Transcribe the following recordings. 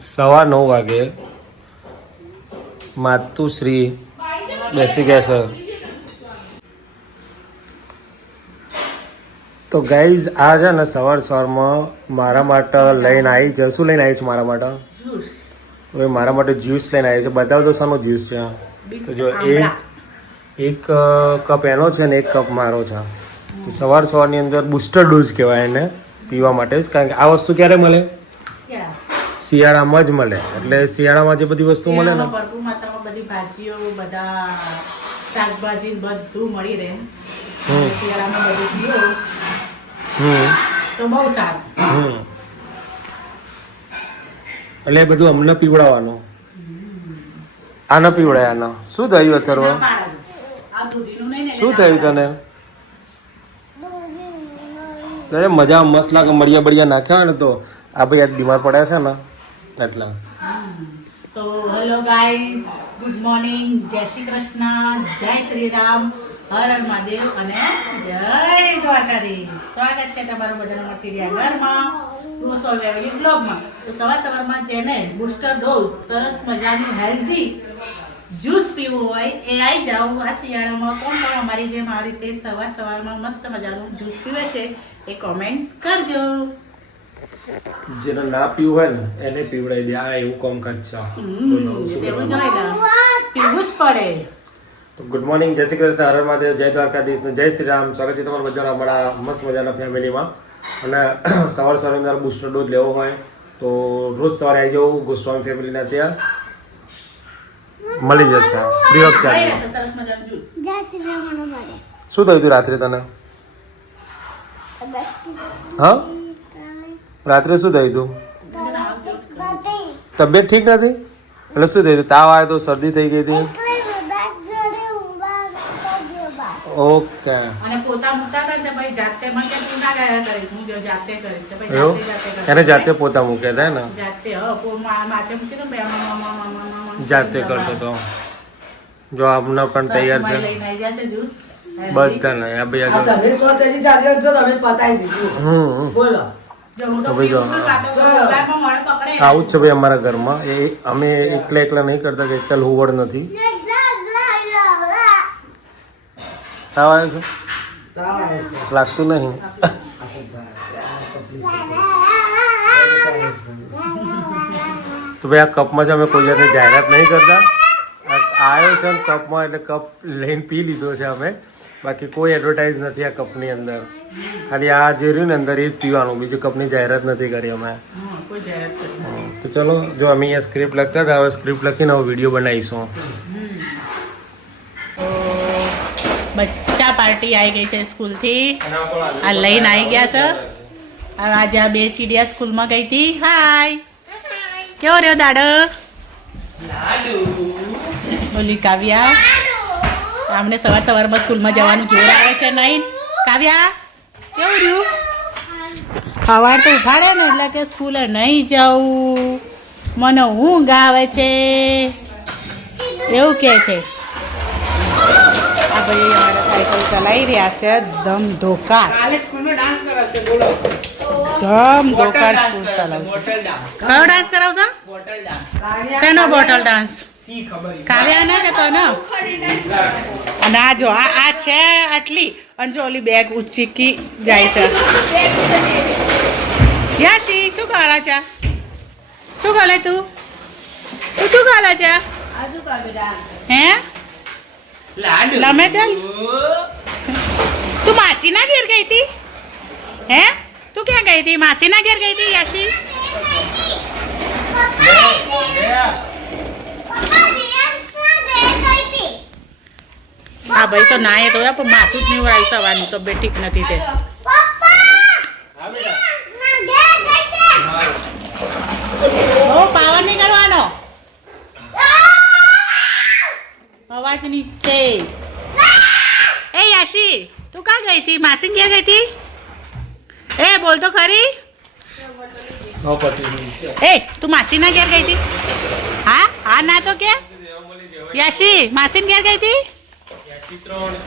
સવા નવ વાગે માતુશ્રી બેસી ગયા છે. તો ગાઈઝ આ છે ને સવાર સવારમાં મારા માટે લઈને આવી છે. શું લઈને આવી છે મારા માટે? હવે મારા માટે જ્યુસ લઈને આવી છે. બતાવો તો શાનો જ્યુસ છે. તો જો એક એક કપ એનો છે ને એક કપ મારો છે. સવાર સવારની અંદર બુસ્ટર ડોઝ કહેવાય એને. પીવા માટે જ કારણ કે આ વસ્તુ ક્યારે મળે? શિયાળામાં જ મળે. એટલે શિયાળામાં જે બધી વસ્તુ મળે ને ભરપૂર માત્રામાં બધી ભાજીઓ બધા શાકભાજી બધું મળી રહે. શિયાળામાં બધું હમ. તો બહુ સારું. હમ. એટલે બધું અમને પીવડાવવાનું. આને પીવડાય આના. શું થયું ને શું થયું તને? અરે મજા મસ્ત લાગે મળિયા બળિયા નાખ્યા ને તો. આ ભાઈ આજ બીમાર પડ્યા છે ને, એટલા. તો હેલો ગાઈસ ગુડ મોર્નિંગ જય શ્રી કૃષ્ણ, જય શ્રી રામ. હર હર મહાદેવ અને જય દ્વારકાધીશ. સ્વાગત છે તમારું બધાના ચિડિયાઘરમાં રોસો વેવલી બ્લોગમાં તો સવાર સવારમાં જેને બુસ્ટર ડોઝ સરસ મજાનું હેલ્ધી જ્યુસ પીવું હોય એ આવી જાઓ. આ શિયાળામાં કોણ કોણ અમારી જેમ આ રીતે સવાર સવારમાં મસ્ત મજાનું જ્યુસ પીવે છે એ કોમેન્ટ કરજો. જેને ના પીવું હોય ને એને પીવડાવી દે. આ એવું કામકાજ છે. પીવું જ પડે. તો ગુડ મોર્નિંગ જય શ્રી કૃષ્ણ હર મહાદેવ જય દ્વારકાધીશ ને જય શ્રી રામ. સ્વાગત છે તમારું બધાના અમારા મસ્ત મજાના ફેમિલીમાં. અને સવાર સવારની અંદર બુસ્ટર ડોઝ લેવો હોય તો રોજ સવારે આવી જવું ગોસ્વામી ફેમિલીના ત્યાં. મળી જશે ફ્રી ઓફ ચાર્જ શું થયું હતું રાત્રે તને હા રાત્રે શું થયું હતું તબિયત ઠીક નથી એટલે શું થયું તાવ આવ્યો તો શરદી થઈ ગઈ હતી ઓકે. અને પોતા મૂકતા હતા ને ભાઈ જાતે મને કે તું ના ગયા કરીશ હું જો જાતે કરીશ તો ભાઈ જાતે જાતે એને જાતે પોતા મૂક્યા હતા ને? જાતે હ પો માથે મૂકી દો બે મા- મા- મા- મા- મા- મા- જાતે કરતો તો. જો આપનો પણ તૈયાર છે. લઈને આવી ગયા છે જ્યુસ બધાને આ ભાઈ આ આગળ તમે સ્વતેજી ચાલ્યો છો તમે પતાઈ દીધું. હમ બોલો. તો તો ને. આવું જ છે ભાઈ અમારા ઘરમાં. એ અમે એકલા એકલા નહીં કરતા કે એકલા હુવડ નથી. તાવ આવ્યો છે? લાગતું નહીં. તો ભાઈ આ કપમાં છે અમે કોઈ જાતની જાહેરાત નહીં કરતા. આવ્યો છે ને કપમાં એટલે કપ લઈને પી લીધો છે અમે. બાકી કોઈ એડવર્ટાઇઝ નથી આ કપની અંદર. ખાલી આ જે રહ્યું ને અંદર એ જ પીવાનું. બીજું કપની જાહેરાત નથી કરી અમે. તો ચલો જો અમે અહીંયા સ્ક્રિપ્ટ લખતા હતા હવે સ્ક્રિપ્ટ લખીને હવે વીડિયો બનાવીશું. બચ્ચા પાર્ટી આવી ગઈ છે સ્કૂલથી. આ લઈને આવી ગયા છે. હવે આજે આ બે ચીડિયા સ્કૂલમાં ગઈ હતી. હાય કેવો રહ્યો દાડો? બોલી કાવ્યા. આમને સવાર સવારમાં સ્કૂલમાં જવાનું જોર આવે છે નહીં. કાવ્યા કેવું રહ્યું? સવાર તો ઉઠાડે ને એટલે કે સ્કૂલે નહીં જવું. મને ઊંઘ આવે છે. એવું કે છે. ભાઈ અમારા સાયકલ ચલાવી રહ્યા છે. ધમ ધોકાર. ધમ ધોકાર સ્કૂલ ચલાવે કયો ડાન્સ કરાવશો? શેનો બોટલ ડાન્સ કાવ્યા ને કે અને આ જો આ આ છે આટલી. અને જો ઓલી બેગ ઉચીકી જાય છે. યાશી શું? કરે છે? શું કરે તું? તું શું કરે છે? હે? લમે ચાલ. તું માસીના ઘેર ગઈ હતી? હે? તું ક્યાં ગઈ હતી? માસીના ઘેર ગઈ હતી યાશી? હા ભાઈ તો ના એ તો પણ માથું જ નહીં વાળી સવાનું તો બે ઠીક નથી તે ઓ પાવર નહીં કરવાનો અવાજ નીચે એ યાશી તું ક્યાં ગઈ હતી? માસી ક્યાં ગઈ હતી? એ બોલ તો ખરી. એ તું માસીના ઘેર ગઈ હતી? હા? હા ના તો કે યાશી માસી ઘેર ગઈ હતી?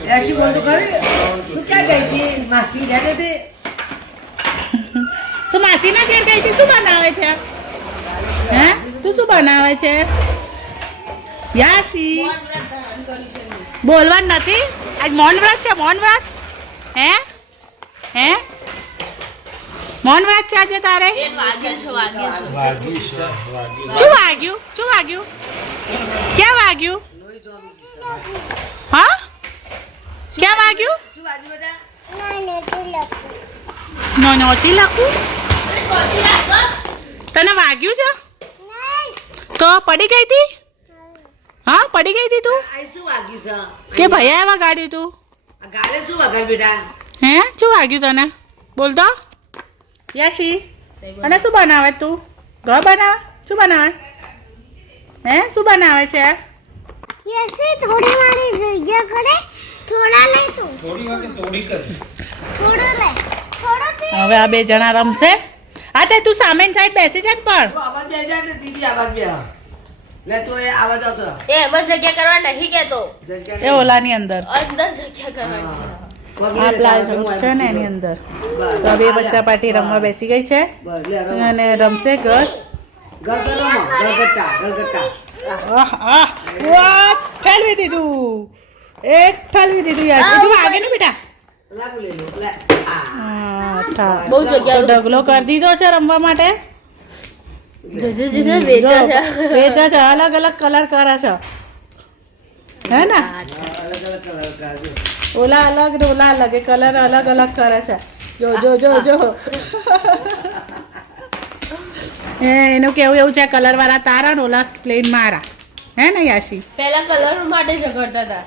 યાશી બોલ તો ખરી. તું ક્યાં ગઈ હતી? માસી ઘરે હતી? માસીના ઘેર ગઈ છે શું બનાવે છે? હે? તું શું બનાવે છે? યાશી. બોલવાનું નથી. આજ મૌન વ્રત છે મૌન વ્રત. હે? હે? મૌન વ્રત છે આજે તારે? વાગ્યો છો વાગ્યો શું વાગ્યું? શું વાગ્યું? ક્યાં વાગ્યું? હા? ક્યાં વાગ્યું? શું નો નહોતી લખું. તને વાગ્યું છે? તો પડી ગઈ હતી હા પડી ગઈ હતી તું? આ શું વાગ્યું છે? કે ભૈયા એવા ગાડી તું? આ ગાલે શું વગાડ બેટા? હે? શું વાગ્યું તને? બોલ તો. યાશી અને શું બનાવે તું? ઘર બનાવે? શું બનાવે? હે શું બનાવે છે? યસે થોડી વાળી જગ્યા કરે થોડા લે તું. થોડો લે. થોડો તે હવે આ બે જણા રમશે. હા તે તું સામેની સાઈડ બેસી જા ને પણ? આવાજ બે જાય ને દીદી આવાજ બે લે તો એ આવા જાવ તો. એ એમાં જગ્યા કરવા નહીં કેતો એ ઓલાની અંદર. અંદર જગ્યા કરવાની આ પ્લાઝો છે ને એની અંદર. તો બે બચ્ચા પાટી રમવા બેસી. ગઈ છે. અને રમશે ઘર. ઠેલવી દીધું. એ ઠેલવી દીધું યાર. ને બેટા? લાગુ લઈ લો. લે. આ. હા, ઠા. બહુ જગ્યા ડગલો કરી દીધો છે રમવા માટે. વેચા છે. અલગ અલગ કલર કરે છે. હે ને? ઓલા અલગ ને ઓલા અલગ એ કલર અલગ અલગ કરે છે. જો જો જો જો. હે એનું કેવું એવું છે કલર વાળા તારા ને ઓલા પ્લેન મારા. હે ને યાશી? પહેલા કલર માટે ઝઘડતા હતા.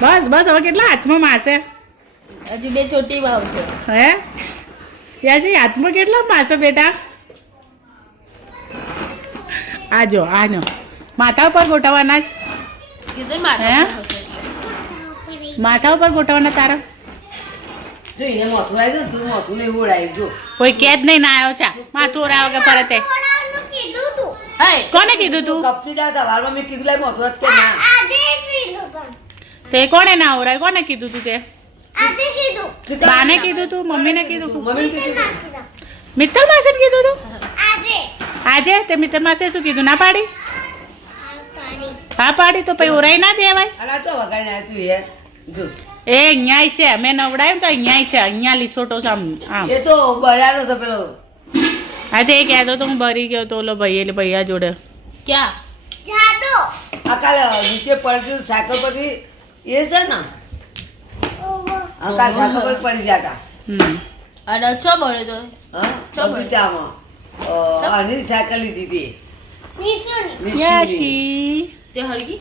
બસ બસ હવે કેટલા હાથમાં માસે? હજી બે ચોટી આવશે હે? યાશી હાથમાં કેટલા માસે બેટા? આ જો આનો. માથા ઉપર ગોઠવવાના જ. હે? માથા ઉપર ગોઠવવાના તારા? કોઈ કેદ નહીં ના આવ્યો છે. માથું ઓરાવ કે પરતે થોડાનું કીધું તું. હે? કોને કીધું તું? તે કોને ના. ઓરાય? કોને કીધું તું તે? આજે કીધું. બાને કીધું તું? મમ્મીને કીધું તું? મિત્તલ માસે કીધું તું. આજે તેમની તમાસે શું કીધું? ના પાડી? હા પાડી તો પછી ઉરાઈ ના દેવાય. અને તો વગાડી તું એ જો. એ છે મેં નવડાયું તો અહીંયાય છે. અહીંયા લીસોટો છે આમ આમ. એ તો બળાનો તો પેલો. હા તે એ કહેતો તો હું ભરી ગયો તો ઓલો ભાઈ એટલે ભૈયા જોડે. ક્યાં? જાડો. આ કાલે નીચે પડતું સાકર પછી એ છે ને? ઓવો સાકર પર પડી ગયા હતા હમ. અને છો બોલે તો. હા? બગીચામાં. આની સાયકલ લીધી હતી. તે હળગી?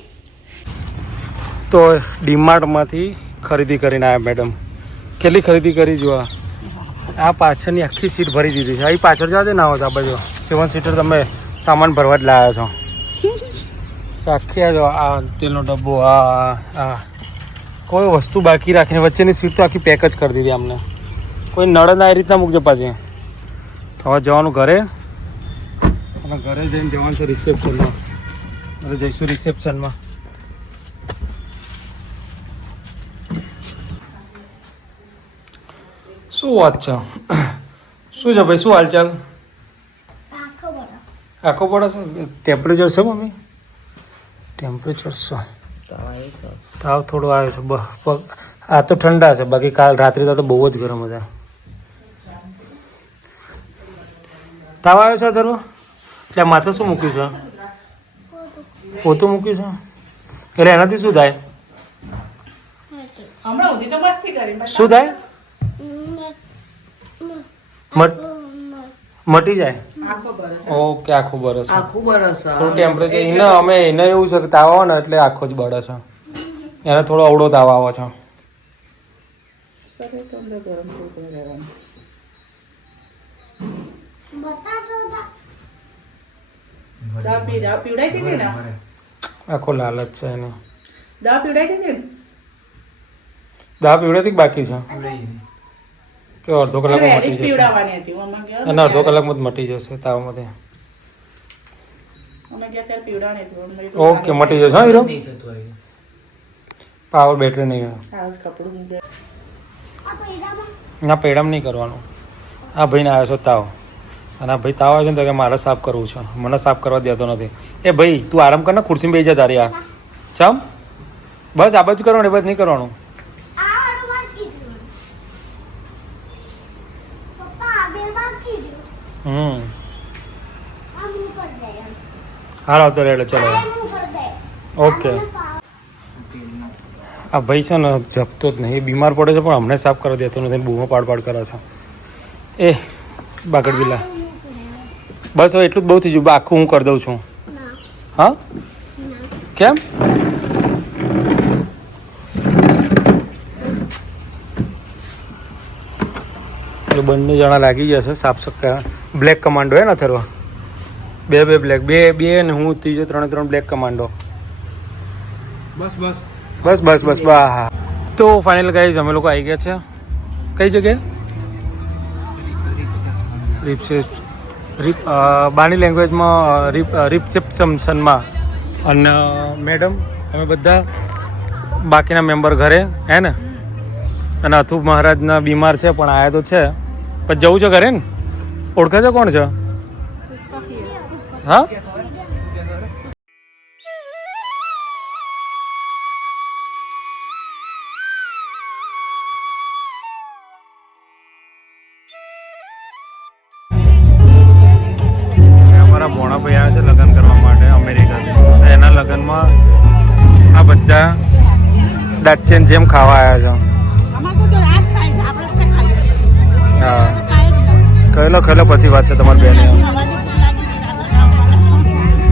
તો ડીમાર્ટમાંથી ખરીદી કરીને આવ્યા મેડમ. કેટલી ખરીદી કરી જો આ. આ પાછળની આખી સીટ ભરી દીધી છે. આ પાછળ જવા દે ના હોત આ બાજુ. સેવન સીટર તમે સામાન ભરવા જ લાવ્યા છો. આખી આ આ તેલનો ડબ્બો આ આ કોઈ વસ્તુ બાકી રાખીને વચ્ચેની સીટ તો આખી પેક જ કરી દીધી અમને. કોઈ નળ ના એ રીતના મૂકજો પાછી. હવે જવાનું ઘરે. અને ઘરે જઈને જવાનું છે રિસેપ્શનમાં. ઘરે જઈશું રિસેપ્શનમાં. શું વાત છે? શું છે ભાઈ શું હાલચાલ? આખો પડે છે? ટેમ્પરેચર છે મમ્મી? ટેમ્પરેચર છે તાવ થોડો આવ્યો છે. આ તો ઠંડા છે. બાકી કાલ રાત્રે તો બહુ જ ગરમ હતા. તાવ આવ્યો છે ધરો એટલે માથે શું મૂક્યું છે? પોતું મૂક્યું છે? એટલે એનાથી શું થાય? હમણાં સુધી તો મસ્તી કરી શું થાય? મટ મટી જાય? ઓકે આખું બરસ. આખું બરસ થોડું ટેમ્પરેચર એને અમે એને એવું છે કે તાવ આવે ને એટલે આખો જ બળે છે. એને થોડો અવળો તાવ આવે છે. સરે તો અંદર ગરમ પી પીવડાઈ દીધી ને આખો લાલચ છે એને. દવા પીવડાઈ દીધી ને? દા પીવડાથી બાકી છે? તો અડધો કલાકમાં મટી જશે. એને અડધો કલાકમાં જ મટી જશે તાવમાંથી ઓકે મટી જશે. હા હીરો? પાવર બેટરી નહીં ના પેડામ નહીં કરવાનું. આ ભાઈને આવ્યો છો તાવ. અને ભાઈ તાવ આવ્યો છે ને તો કે મારે સાફ કરવું છે. મને સાફ કરવા દેતો નથી. એ ભાઈ, તું આરામ કર ને ખુરશી બેસી જા તારી આ. ચમ? બસ, આ બાજુ કરવાનું, એ બધું નહીં કરવાનું. હમ. હાલ આવતો રહે, એટલે ચલો. ઓકે. આ ભાઈ છે ને, જપતો જ નહીં. બીમાર પડે છે, પણ અમને સાફ કરવા દેતો નથી. બૂમો પાડ પાડ કરે છે. એ બાગડ બિલા બસ હવે એટલું જ બહુ થઈ ગયું. આખું હું કરી દઉં છું. હા? કેમ? એ બંને જણા લાગી જશે સાફ સફાઈ. બ્લેક કમાન્ડો હે ને થરવા બે બે બ્લેક. બે બે ને હું ત્રીજો ત્રણે ત્રણ બ્લેક કમાન્ડો. બસ બસ. બસ બસ બસ બા હા તો ફાઇનલ ગાઈઝ અમે લોકો આવી ગયા છે. કઈ જગ્યાએ? રિપસેપ રિપ બાણી લેંગ્વેજમાં રિપ રિપસેપ્શનમાં અને મેડમ અમે બધા બાકીના મેમ્બર ઘરે હે ને? અને અથુ મહારાજના બીમાર છે પણ આયા તો છે. પણ જવું છે ઘરે ને? ઓળખે છે કોણ છે? હા? અમારા ભોણા ભાઈ આવ્યા છે લગ્ન કરવા માટે અમેરિકા. તો એના લગ્નમાં આ બધા ડાચેન જેમ ખાવા આવ્યા છે. હા. કહેલો કહેલો પછી વાત છે તમારી બેને.